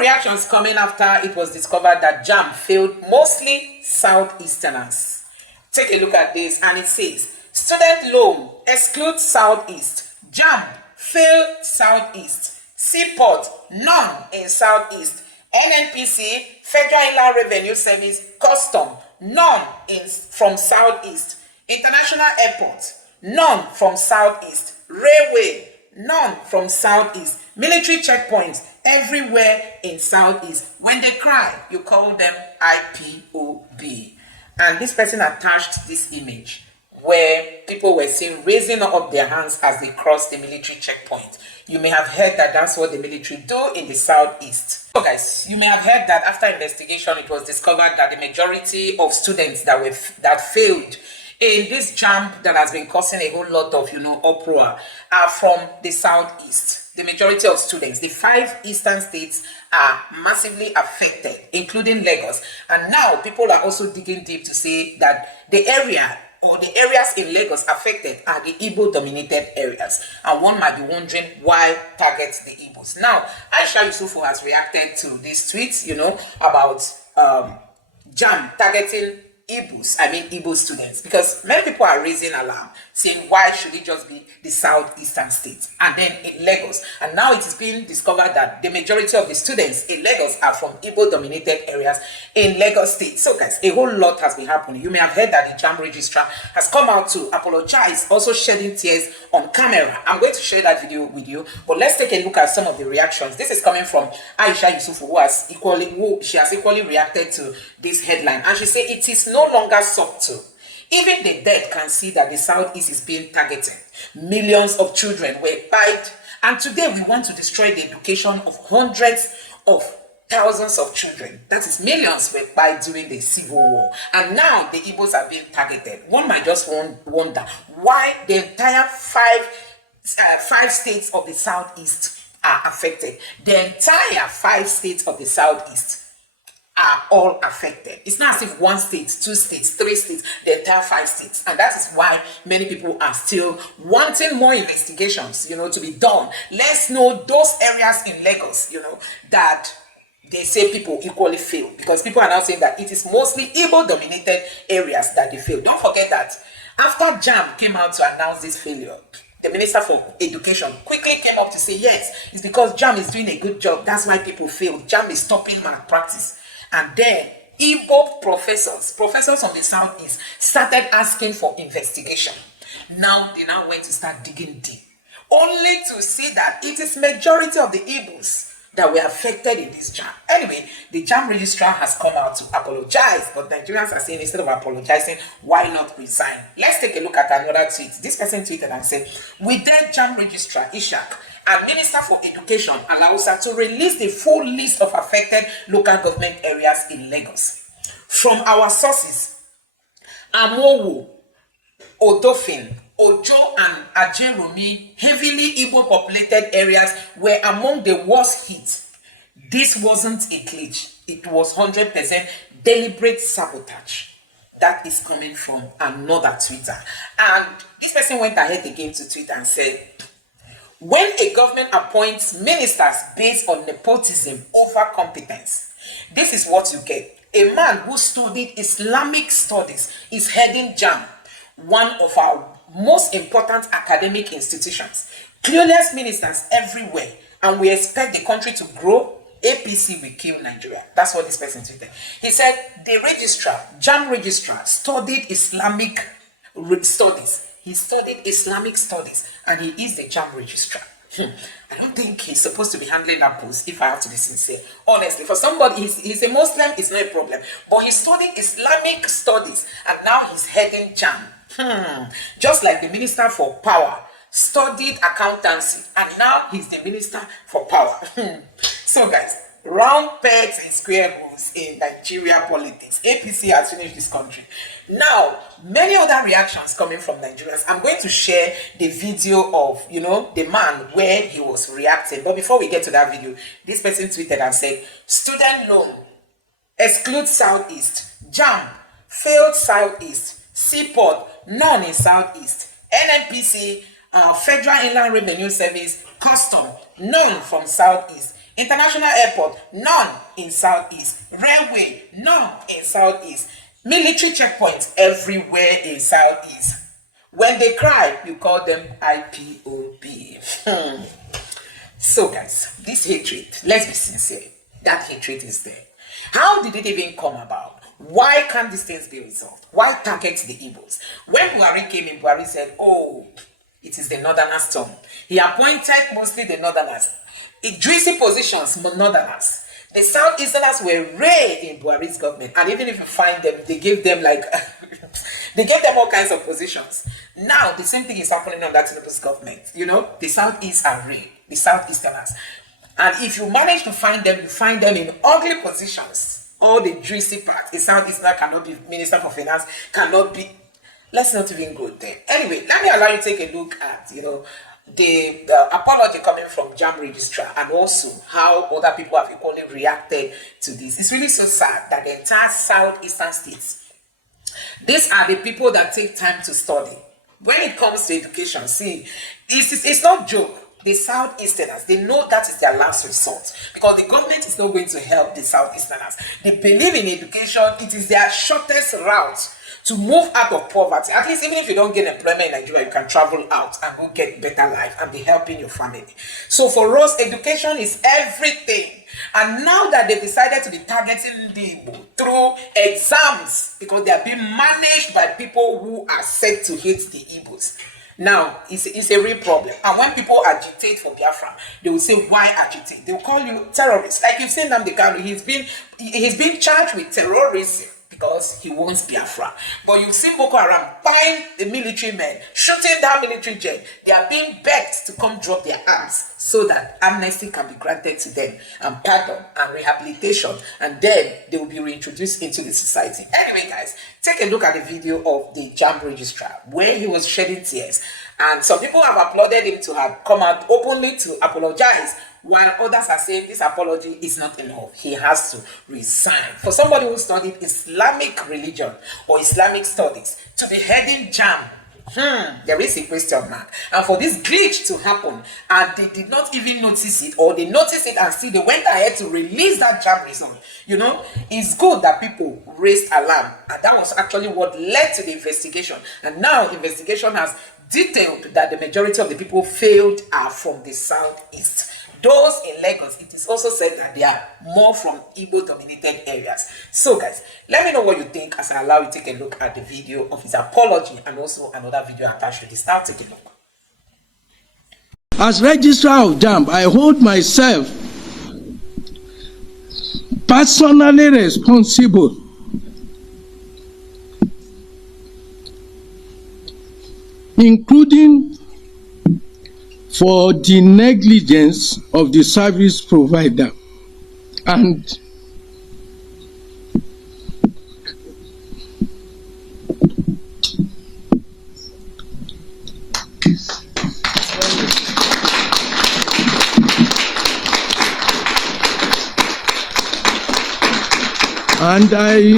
More reactions coming after it was discovered that Jamb failed mostly Southeasterners. Take a look at this, and it says, student loan excludes Southeast. Jamb failed Southeast. Seaport, none in Southeast. NNPC, Federal Inland Revenue Service, Custom, none from Southeast. International Airport, none from Southeast. Railway, none from Southeast. Military checkpoints, everywhere in Southeast. When they cry, you call them IPOB. And this person attached this image where people were seen raising up their hands as they crossed the military checkpoint. You may have heard that that's what the military do in the Southeast. So guys, you may have heard that after investigation, it was discovered that the majority of students that failed in this Jamb that has been causing a whole lot of, uproar are from the Southeast. The majority of students, the 5 eastern states, are massively affected, including Lagos. And now people are also digging deep to say that the area or the areas in Lagos affected are the Igbo-dominated areas. And one might be wondering why target the Igbos. Now, Aisha Yesufu has reacted to this tweet, about Jamb targeting Igbo students, because many people are raising alarm, saying why should it just be the southeastern states and then in Lagos? And now it is being discovered that the majority of the students in Lagos are from Igbo-dominated areas in Lagos State. So guys, a whole lot has been happening. You may have heard that the Jamb registrar has come out to apologize, also shedding tears on camera. I'm going to share that video with you, but let's take a look at some of the reactions. This is coming from Aisha Yesufu, who has equally reacted to this headline, and she said it is no longer subtle. Even the dead can see that the Southeast is being targeted. Millions of children were bite, and today we want to destroy the education of hundreds of thousands of children. That is, millions were bite during the Civil War, and now the Igbos are being targeted. One might just wonder why the entire five states of the Southeast are affected. The entire 5 states of the Southeast are all affected. It's not as if 1 state, 2 states, 3 states, the entire 5 states. And that is why many people are still wanting more investigations, to be done. Let's know those areas in Lagos, that they say people equally fail. Because people are now saying that it is mostly Igbo-dominated areas that they fail. Don't forget that after Jamb came out to announce this failure, the Minister for Education quickly came up to say, yes, it's because Jamb is doing a good job. That's why people fail. Jamb is stopping malpractice. And then Igbo professors from the Southeast started asking for investigation. Now they went to start digging deep, only to see that it is majority of the Igbos that were affected in this Jamb. Anyway, the Jamb registrar has come out to apologize, but Nigerians are saying instead of apologizing, why not resign? Let's take a look at another tweet. This person tweeted and said, "We dare Jamb registrar Ishak and Minister for Education Alausa to release the full list of affected local government areas in Lagos. From our sources, Amowo, Odofin, Ojo and Ajeromi, heavily Igbo populated areas, were among the worst hit. This wasn't a glitch. It was 100% deliberate sabotage." That is coming from another Twitter. And this person went ahead again to tweet and said, "When a government appoints ministers based on nepotism over competence, this is what you get. A man who studied Islamic studies is heading Jamb, one of our most important academic institutions. Clueless ministers everywhere, and we expect the country to grow. APC will kill Nigeria." That's what this person tweeted. He said the Jamb registrar, studied Islamic studies. He studied Islamic studies, and he is the Jamb registrar. I don't think he's supposed to be handling that post, if I have to be sincere. Honestly, for somebody, he's a Muslim, it's not a problem. But he studied Islamic studies, and now he's heading Jamb. Just like the Minister for Power studied accountancy, and now he's the Minister for Power. So guys, round pegs and square holes in Nigeria politics. APC has finished this country. Now, many other reactions coming from Nigerians. I'm going to share the video of, the man where he was reacting. But before we get to that video, this person tweeted and said, "Student loan excludes Southeast. Jamb failed Southeast. Seaport, none in Southeast. NNPC, Federal Inland Revenue Service, Custom, none from Southeast. International airport, none in Southeast. Railway, none in Southeast. Military checkpoints everywhere in Southeast. When they cry, you call them IPOB. So guys, this hatred, let's be sincere, that hatred is there. How did it even come about? Why can't these things be resolved? Why target the Igbos? When Buhari came in, Buhari said, oh, it is the Northerners' turn. He appointed mostly the Northerners. Juicy positions, Northerners. The Southeasterners were rare in Buhari's government. And even if you find them, they gave them like, they gave them all kinds of positions. Now, the same thing is happening under Tinubu's government. You know, the Southeast are rare, the Southeasterners. And if you manage to find them, you find them in ugly positions. All the juicy parts. The Southeasterner cannot be Minister for Finance, cannot be. Let's not even go there. Anyway, let me allow you to take a look at, you know, the apology coming from Jamb registrar, and also how other people have equally reacted to this. It's really so sad that the entire Southeastern states, these are the people that take time to study. When it comes to education, see, it's not joke. The Southeasterners, they know that is their last resort, because the government is not going to help the Southeasterners. They believe in education. It is their shortest route to move out of poverty. At least even if you don't get employment in Nigeria, you can travel out and go get better life and be helping your family. So for us, education is everything. And now that they've decided to be targeting the Igbo through exams, because they are being managed by people who are said to hate the Igbos, now it's a real problem. And when people agitate for Biafra, they will say, why agitate? They will call you terrorists. Like you've seen Nnamdi Kanu, he's been charged with terrorism because he wants Biafra. But you've seen Boko Haram buying the military men, shooting down military jet. They are being begged to come drop their arms so that amnesty can be granted to them, and pardon and rehabilitation, and then they will be reintroduced into the society. Anyway, guys, take a look at the video of the Jamb registrar where he was shedding tears, and some people have applauded him to have come out openly to apologize, while others are saying this apology is not enough. He has to resign. For somebody who studied Islamic religion or Islamic studies to be heading Jamb, there is a question mark. And for this glitch to happen, and they did not even notice it, or they noticed it and still they went ahead to release that Jamb result. You know, it's good that people raised alarm, and that was actually what led to the investigation. And now investigation has detailed that the majority of the people failed are from the Southeast. Those in Lagos, it is also said that they are more from Igbo-dominated areas. So guys, let me know what you think as I allow you to take a look at the video of his apology and also another video attached to this. Now take a look. As registrar of Jamb, I hold myself personally responsible including for the negligence of the service provider and I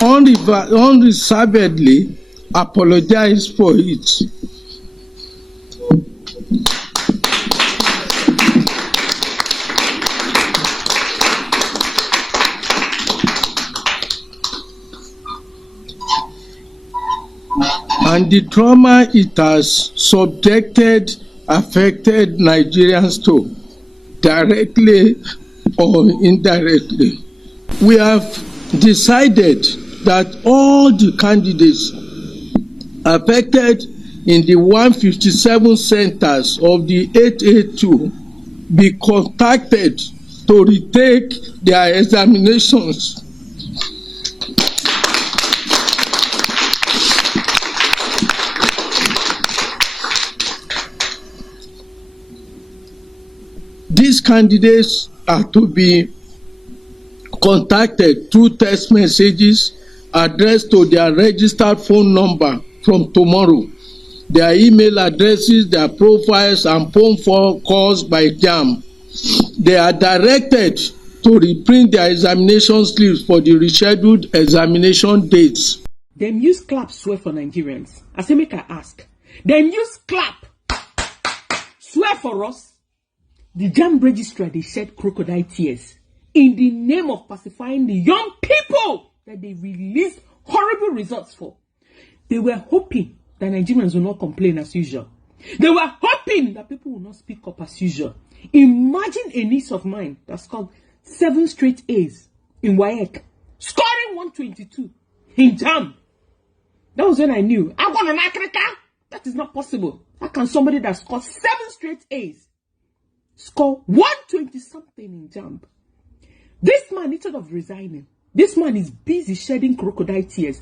unreservedly apologize for it. And the trauma it has affected Nigerians to, directly or indirectly. We have decided that all the candidates affected in the 157 centers of the 882 be contacted to retake their examinations. These candidates are to be contacted through text messages addressed to their registered phone number from tomorrow. Their email addresses, their profiles, and phone calls by Jamb. They are directed to reprint their examination slips for the rescheduled examination dates. Them use clap swear for Nigerians. I say make I ask. Them use clap swear for us. the Jamb registrar, they shed crocodile tears in the name of pacifying the young people that they released horrible results for. They were hoping that Nigerians will not complain as usual. They were hoping that people will not speak up as usual. Imagine a niece of mine that scored 7 straight A's in WAEC, scoring 122 in Jamb. That was when I knew, I'm going to Africa. That is not possible. How can somebody that scored 7 straight A's score 120 something in Jamb? This man, instead of resigning, this man is busy shedding crocodile tears,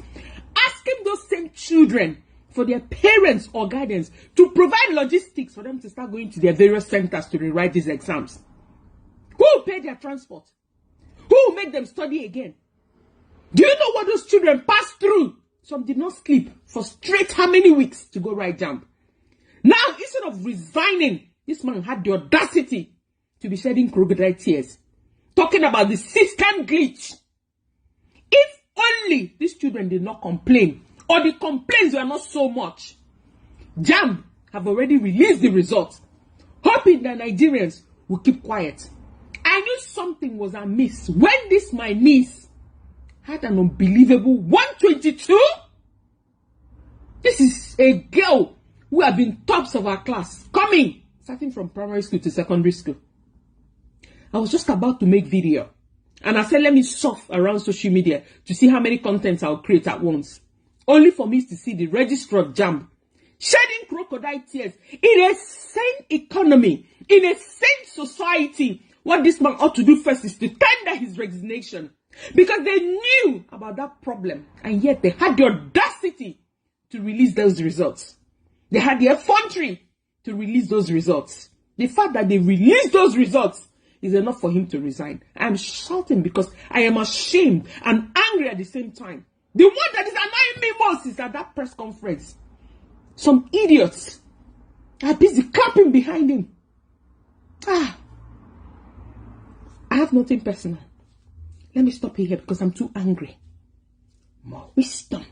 asking those same children for their parents or guardians to provide logistics for them to start going to their various centers to rewrite these exams. Who will pay their transport? Who will make them study again? Do you know what those children passed through? Some did not sleep for straight how many weeks to go write Jamb. Now, instead of resigning, this man had the audacity to be shedding crocodile tears, talking about the system glitch. If only these children did not complain, or the complaints were not so much. Jamb have already released the results, hoping that Nigerians will keep quiet. I knew something was amiss when this my niece had an unbelievable 122. This is a girl who have been tops of our class, starting from primary school to secondary school. I was just about to make video, and I said, let me surf around social media to see how many contents I'll create at once. Only for me to see the registrar of Jamb shedding crocodile tears in a sane economy, in a sane society. What this man ought to do first is to tender his resignation, because they knew about that problem, and yet they had the audacity to release those results. They had the effrontery to release those results. The fact that they released those results is enough for him to resign. I am shouting because I am ashamed and angry at the same time. The one that is annoying me most is at that press conference, some idiots are busy clapping behind him. I have nothing personal. Let me stop here because I'm too angry. More wisdom.